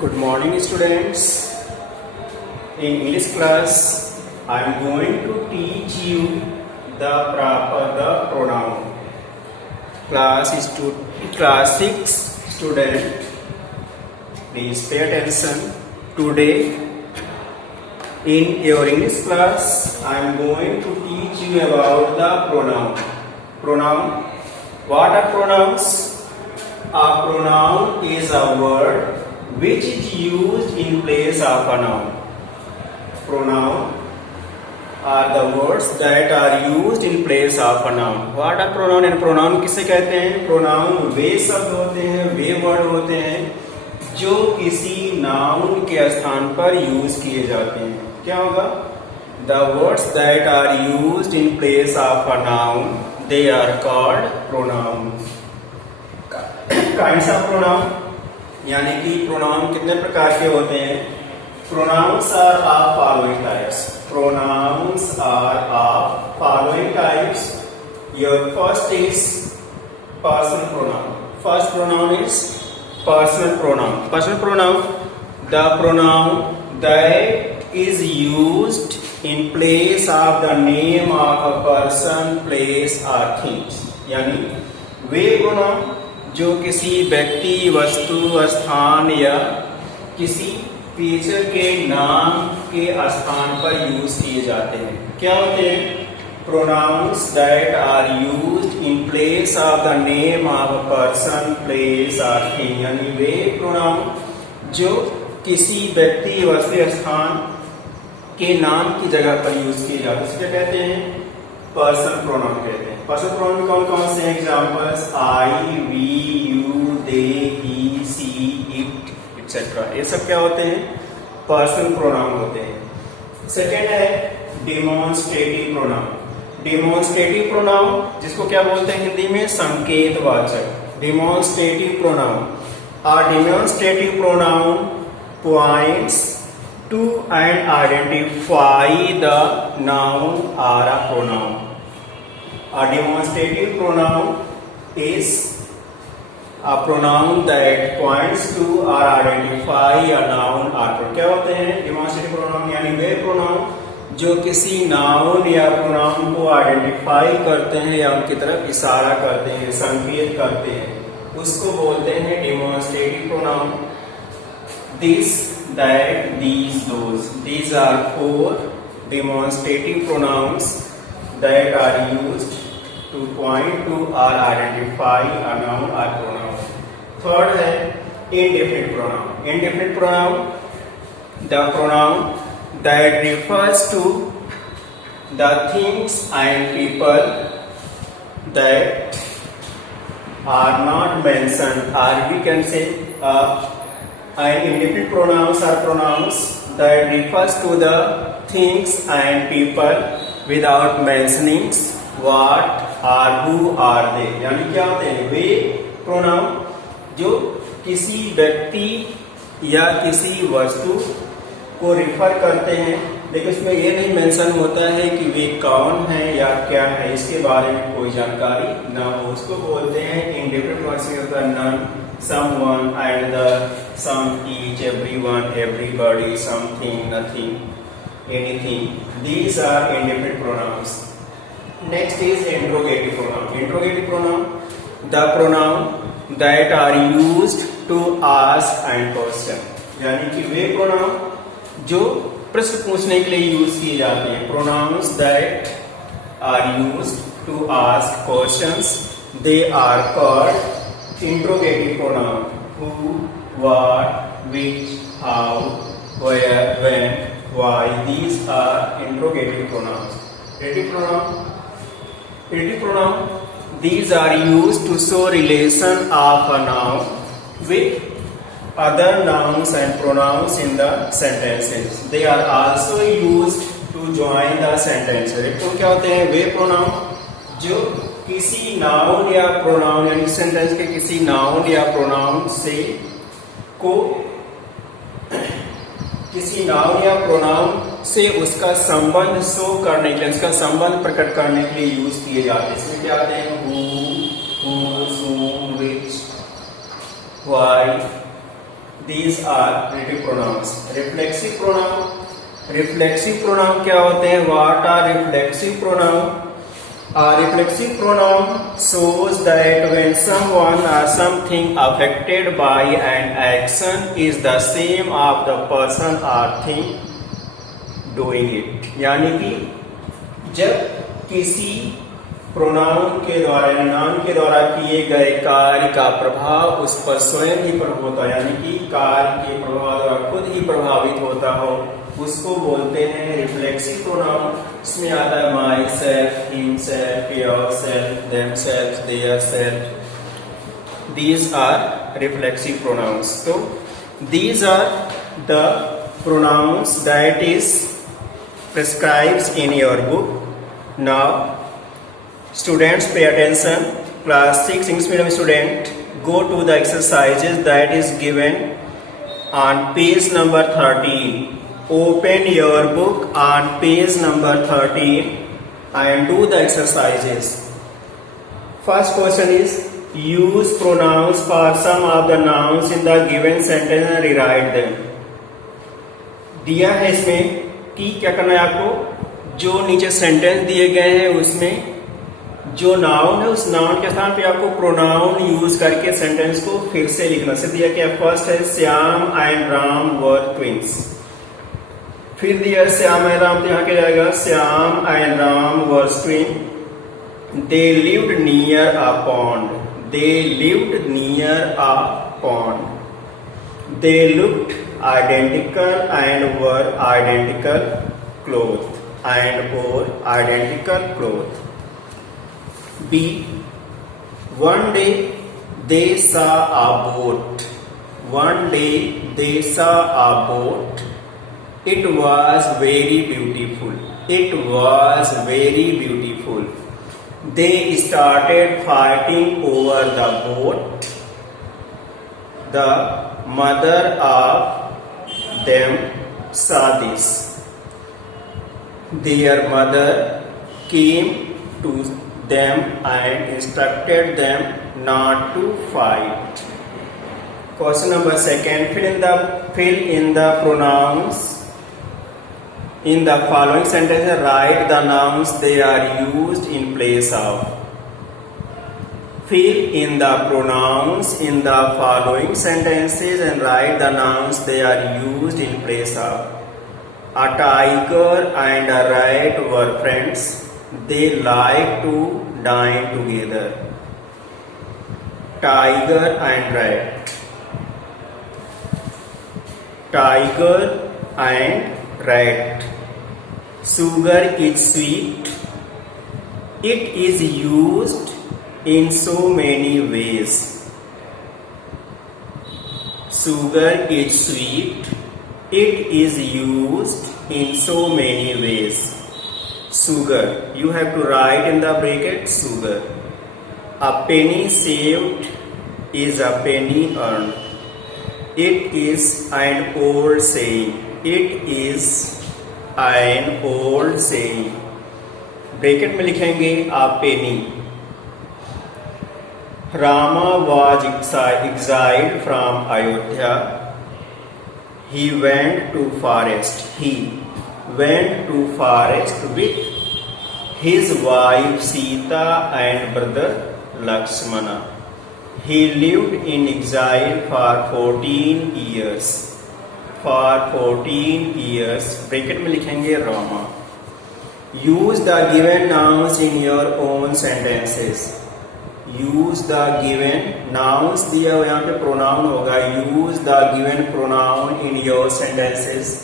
Good morning, students. In English class, I am going to teach you the pronoun. Class 6 student, please pay attention. Today, in your English class, I am going to teach you about the pronoun. What are pronouns? A pronoun is a word which is used in place of a noun. Pronoun are the words that are used in place of a noun. What are pronoun? And pronoun किसे कहते हैं? Pronoun वे शब्द होते हैं, वे word होते हैं जो किसी नाउन के स्थान पर यूज किए जाते हैं. क्या होगा? The words that are used in place of a noun, they are called pronouns. Kinds of pronoun, यानी कि प्रोनाउन कितने प्रकार के होते हैं? Pronouns are of following types. Pronouns are of following types. Your first is personal pronoun. First pronoun is personal pronoun. Personal pronoun, the pronoun that is used in place of the name of a person, place or things. यानी वे pronoun जो किसी व्यक्ति, वस्तु, स्थान या किसी feature के नाम के स्थान पर यूज किए जाते हैं. क्या होते हैं? Pronouns that are used in place of the name of a person, place or thing. यानी वे pronoun जो किसी व्यक्ति, वस्तु, स्थान के नाम की जगह पर यूज किए जाते हैं. इसको कहते हैं पर्सनल प्रोनाउन कहते हैं. पर्सनल प्रोनाउन कौन कौन से examples? I, we, you, they, he, she, it etcetera. ये सब क्या होते हैं? पर्सनल प्रोनाउन होते हैं. सेकेंड है डेमोन्स्ट्रेटिव प्रोनाउन. डेमोन्स्ट्रेटिव प्रोनाउन जिसको क्या बोलते हैं हिंदी में? संकेतवाचक. Demonstrative pronoun. और demonstrative pronoun points to and identify the noun or a pronoun. A demonstrative pronoun is a pronoun that points to or identify a noun or pronoun. क्या होते हैं demonstrative pronoun? यानी वे pronoun जो किसी noun या pronoun को identify करते हैं या उनकी तरफ इशारा करते हैं, संकेत करते हैं, उसको बोलते हैं demonstrative pronoun. This, that, these, those. These are four demonstrative pronouns that are used to point to or identify a noun or pronoun. Third है indefinite pronoun. Indefinite pronoun, the pronoun that refers to the things and people that are not mentioned, or we can say and indefinite pronouns are pronouns that refers to the things and people without mentioning what or who are they. यानी क्या होते हैं? वे pronoun जो किसी व्यक्ति या किसी वस्तु को रिफर करते हैं, लेकिन उसमें ये नहीं मेंशन होता है कि वे कौन है या क्या है, इसके बारे में कोई जानकारी ना हो, उसको बोलते हैं इंडिफिनिट वर्ड्स में होता है none, someone, either, some, each, everyone, everybody, something, nothing, anything. These are indefinite pronouns. Next is interrogative pronoun. Interrogative pronoun, the pronoun that are used to ask and question. यानी कि वे pronoun जो प्रश्न पूछने के लिए यूज किए जाते हैं. Pronouns that are used to ask questions, they are called interrogative pronoun. Who, what, which, how, where, when, why. These are interrogative pronouns. Relative pronoun. Relative pronoun. These are used to show relation of a noun with other nouns and pronouns in the sentences. They are also used to join the sentences. तो क्या होते हैं? वे pronoun जो किसी noun या pronoun यानी sentence के किसी नाउन या प्रोनाउन से को किसी नाउन या प्रोनाउन से उसका संबंध शो करने के लिए, उसका संबंध प्रकट करने के लिए यूज किए जाते हैं. इसमें क्या आते हैं? who, whose, whom, which, why. These are relative pronouns. Reflexive pronoun. Reflexive pronoun क्या होते हैं? What are reflexive pronoun? A reflexive pronoun shows that when someone or something affected by an action is the same of the person or thing doing it. यानी कि जब किसी pronoun के द्वारा या नाउन के द्वारा किए गए कार्य का प्रभाव उस पर स्वयं ही प्रभाव होता है, यानी कि कार्य के प्रभाव द्वारा खुद ही प्रभावित होता हो, उसको बोलते हैं रिफ्लेक्सिव प्रोनाउन. इसमें आता है myself, himself, yourself, themself, their self. These are reflexive pronouns. तो these are the pronouns that is prescribed in your book. Now students, pay attention. Class 6 English medium student, go to the exercises that is given on page number 13. Open your book on page number 13 and do the exercises. First question is, use pronouns for some of the nouns in the given sentence and rewrite them. दिया है इसमें कि क्या करना है आपको, जो नीचे सेंटेंस दिए गए हैं उसमें जो नाउन है उस नाउन के स्थान पे आपको प्रोनाउन यूज करके सेंटेंस को फिर से लिखना. से दिया क्या, फर्स्ट है Shyam and Ram were twins. फिर दिया श्याम एंड राम, तो यहाँ क्या जाएगा, Shyam and Ram were twin. They lived near a pond. They lived near a pond. They looked identical and were identical cloth and were identical cloth. B. One day they saw a boat. One day they saw a boat. It was very beautiful. It was very beautiful. They started fighting over the boat. The mother of them saw this. Their mother came to them and instructed them not to fight. Question number 2. Fill in the pronouns in the following sentences. Write the nouns they are used in place of. Fill in the pronouns in the following sentences and write the nouns they are used in place of. A tiger and a rat were friends. They like to dine together. Tiger and rat. Tiger and rat. Sugar is sweet. It is used in so many ways. Sugar is sweet. It is used in so many ways. Sugar, you have to write in the bracket sugar. A penny saved is a penny earned. It is an old saying. It is an old saying. Bracket में लिखेंगे a penny. Rama was exiled from Ayodhya. He went to forest. He went to forest with his wife Sita and brother Lakshmana. He lived in exile for 14 years. For 14 years. Bracket में लिखेंगे Rama. Use the given nouns in your own sentences. Use the given nouns दिया हुआ यहाँ पे pronoun होगा. Use the given pronoun in your sentences.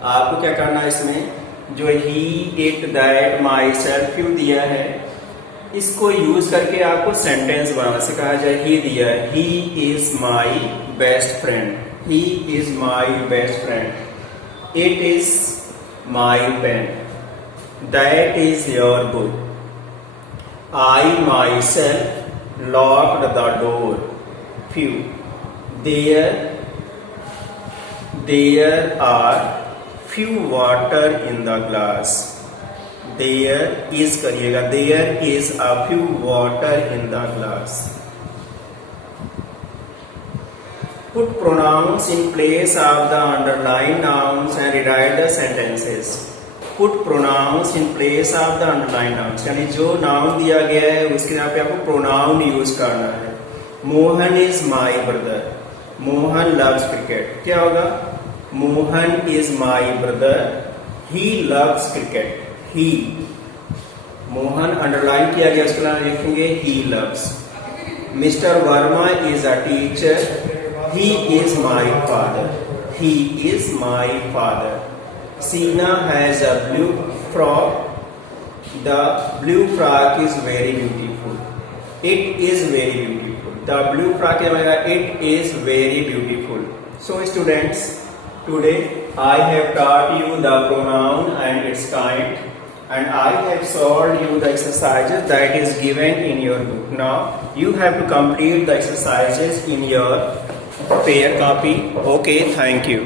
आपको क्या करना है, इसमें जो he, it, that, myself, you दिया है इसको यूज करके आपको सेंटेंस बनाना से कहा जाए. ही दिया है, he is my best friend. He is my best friend. It is my pen. That is your book. I myself locked the door. Few. There are few water in the glass. There is करिएगा, there is a few water in the glass. Put pronouns in place of the underlined nouns and rewrite the sentences. Put pronouns in place of the underlined nouns. यानी जो noun दिया गया है उसके यहाँ पे आपको प्रोनाउन यूज करना है. Mohan is my brother. Mohan loves cricket. क्या होगा? Mohan is my brother. He loves cricket. He. Mohan underline किया गया, उसके नाम लिखेंगे he loves. Mister Verma is a teacher. He is my father. He is my father. Sina has a blue frock. The blue frock is very beautiful. It is very beautiful. The blue frock it is very beautiful. So students, today I have taught you the pronoun and its kind, and I have solved you the exercises that is given in your book. Now you have to complete the exercises in your pair copy. Okay, thank you.